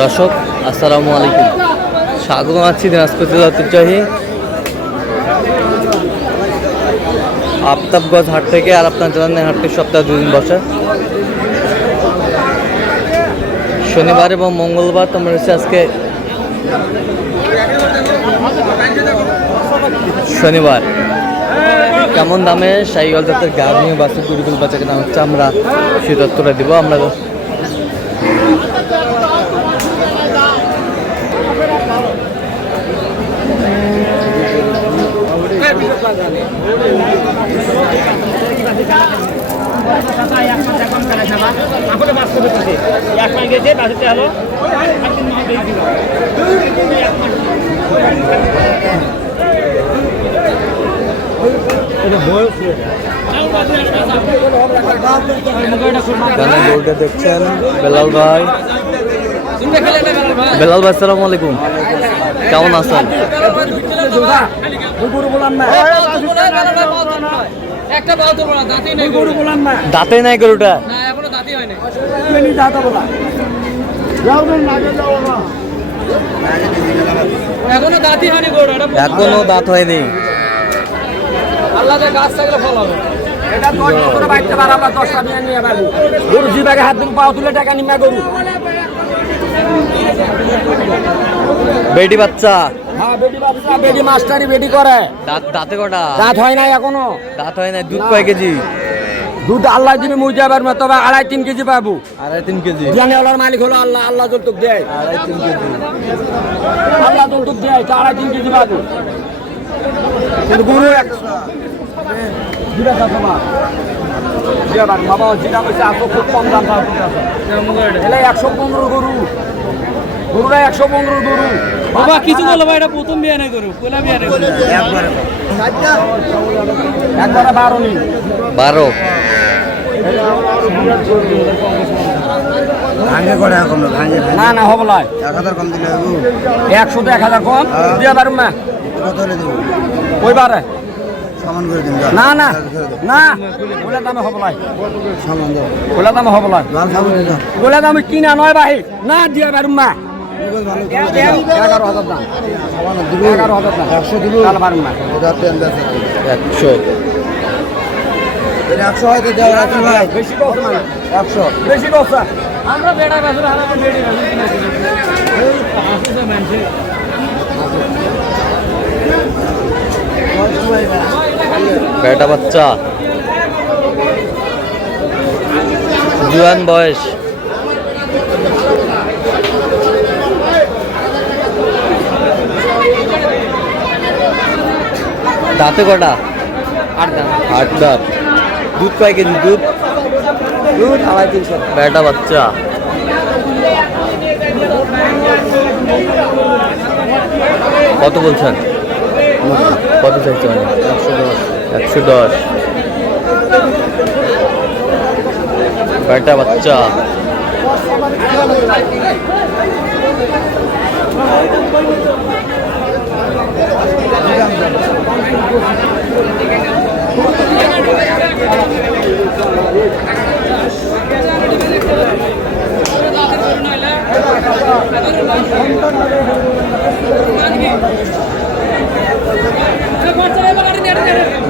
দর্শক আসসালামু আলাইকুম, স্বাগত আছি দিনাজপুর জেলা ঐতিহ্যবাহী আফতাবগঞ্জ হাট থেকে। আর আপনার জানেন হাটটি সপ্তাহে 2 দিন বসে, শনিবার এবং মঙ্গলবার। তোমরা হচ্ছে আজকে শনিবার। কেমন দামে সাইকেল জাতের গাভী বাছুর গরুগুলো বাচ্চা কেনা হচ্ছে আমরা সেই তথ্যটা দিব। আমরা দেখছেন বেলাল ভাই। বেলাল ভাই আসসালামু আলাইকুম, কেমন আছেন? দাঁতে নাই গরুটা, এখনো দাঁত হয়নি। বেটি বাচ্চা, বেটি মাস্টারি বেটি করে। দাঁতে কটা? দাঁত হয় নাই এখনো। দাঁত হয় নাই। দুধ কয় কেজি? দুধ আল্লাহ দিবে মুই যাবার না, তবে 2.5-3 কেজি পাবো। 2.5-3 কেজি। জানি আল্লাহর মালিক হলো আল্লাহ, আল্লাহ যৌতুক দেয়। 2.5-3 কেজি আল্লাহ যৌতুক দেয়, 2.5-3 কেজি পাবো। কিন্তু গরু বাবা যেটা বলছে এত খুব কম দাম পাওয়া এলে 115 গরু, গরুরা 115 গরু। বাবা কিছু বলো ভাই, এটা প্রথম বিয়ে নাই গরু, কোলা বিয়ে নাই গরু। একবারে 12 নি 12 ভাঙে করে এখন ভাঙে না না হবে না। 1000 কম দিলে হবো। 100 তে 1000 কম দিয়া পারুম না। কত হলে দেব? ওইবারে সামান করে দিন। না না না, ওলা দামে হবে না। সামান দাও। ওলা দামে হবে না। লাল সামান দাও। ওলা দামে কিনা নয় ভাই, না দিয়া পারুম না। 11,000 দাম। সামান দিব। 11,000 দাম। 100 দিব। কাল পারুম না। এটা পেন দাও। 100 এটা 100 হয়তো দাও রাখি ভাই। বেশি কষ্ট মানে 100 বেশি কষ্ট। আমরা বেড়া বাছুর হারাবো, বেড়ি বাছুর কিনা কিনা এই হাসুছে মানুষে। বেটা বাচ্চা, জুয়ান বয়স। দাঁতে কটা? 8 দাঁত। দুধ কয় কেজি? দুধ 2.5-300। বেটা বাচ্চা। কত বলছেন? কত চাইছেন? 110। বেটা বাচ্চা।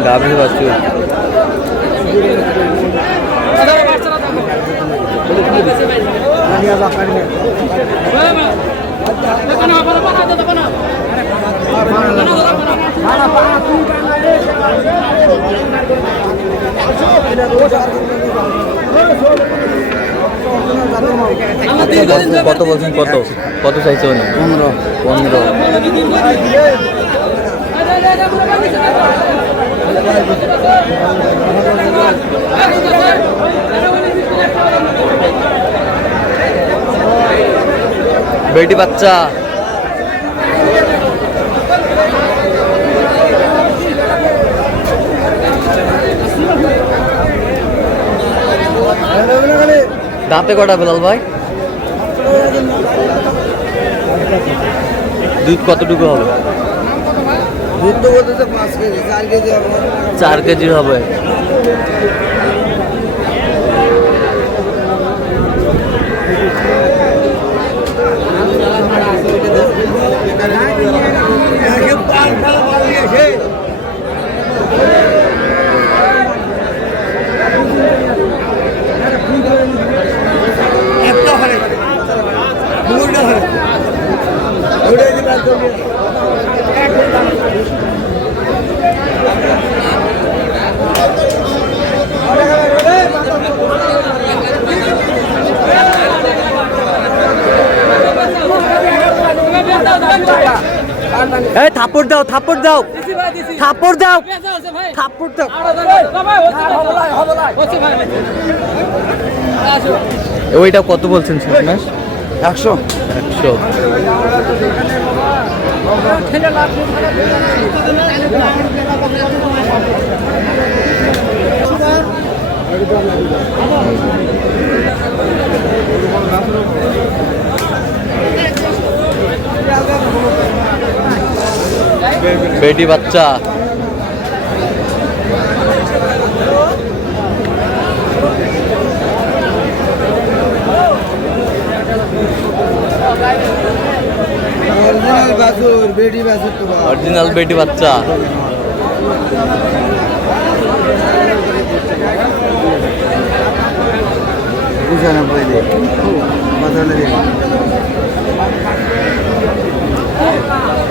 গাভী বাছুর। কত বলছেন? কত কত চাইছে? 15। বেটি বাচ্চা। দাঁতে কটা বেলাল ভাই? দুধ কতটুকু হবে? দুধ তো বলতেছে 5 কেজি, 4 কেজি হবে। 4 কেজি হবে। এই থাপ্পড় দাও, থাপ্পড় দাও, থাপ্পড় দাও, থাপ্পড় দাও। ওইটা কত বলছেন শেষমেশ? 100 100। বেটি বাচ্চা অরিজিনাল বাছুর বেটি বাছুর তো বাবা। অরিজিনাল বেটি বাচ্চা বুঝানো বই দে কথা হলে দে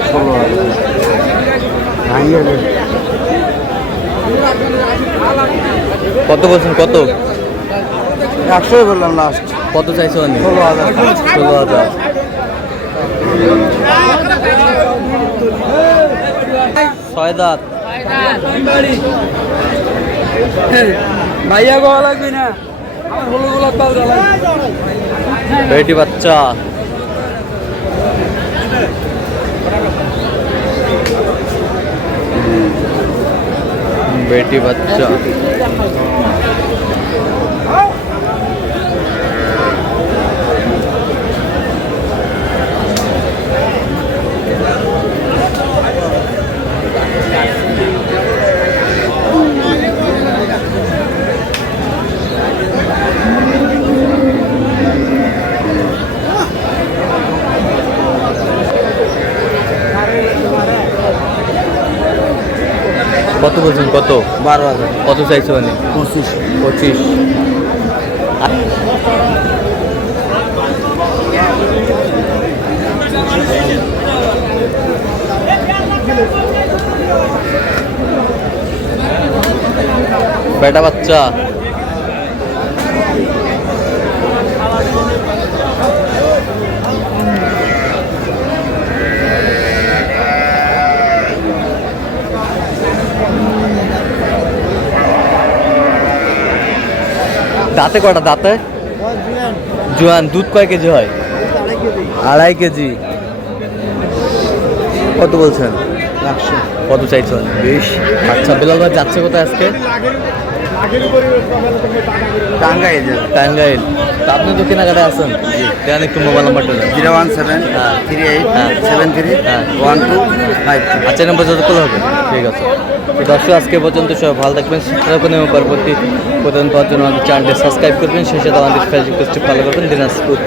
16,000 ভাইয়া দে কত বলছেন? কত 100 বললাম লাস্ট কত চাইছো? 16,000 16,000। ছয় দাঁত ভাইয়া গোয়া লাগবে না আমার হলুদ গোলাপ পাউডার লাগবে বেটি বাচ্চা বেটি বাচ্চা কত বলছেন? কত 12,000 কত চাইছো? 25 25। বেটা বাচ্চা দাঁতে কটা? দাঁতে জোয়ান। দুধ কয় কেজি হয়? 2.5 কেজি। কত বলছেন? 100 কত চাইছেন? 20। আচ্ছা, বিলাল ভাই যাচ্ছে কোথায় আজকে? টাঙ্গাইল টাঙ্গাইল। তা আপনি তো কেনাকাটায় আছেন? দেন একটু মোবাইল নাম্বারটা দেন। 017 38 73 1252। আচ্ছা, নাম্বার যত কল হবে। ঠিক আছে। তো দর্শক আজকে পর্যন্ত সবাই ভালো থাকবেন, সুস্থ থাকবেন এবং পরবর্তী প্রদান পাওয়ার জন্য আমাদের চ্যানেলটি সাবস্ক্রাইব করবেন, সেই সাথে আমাদের ফেসবুক পেজটি ফলো করবেন দিনাজপুর।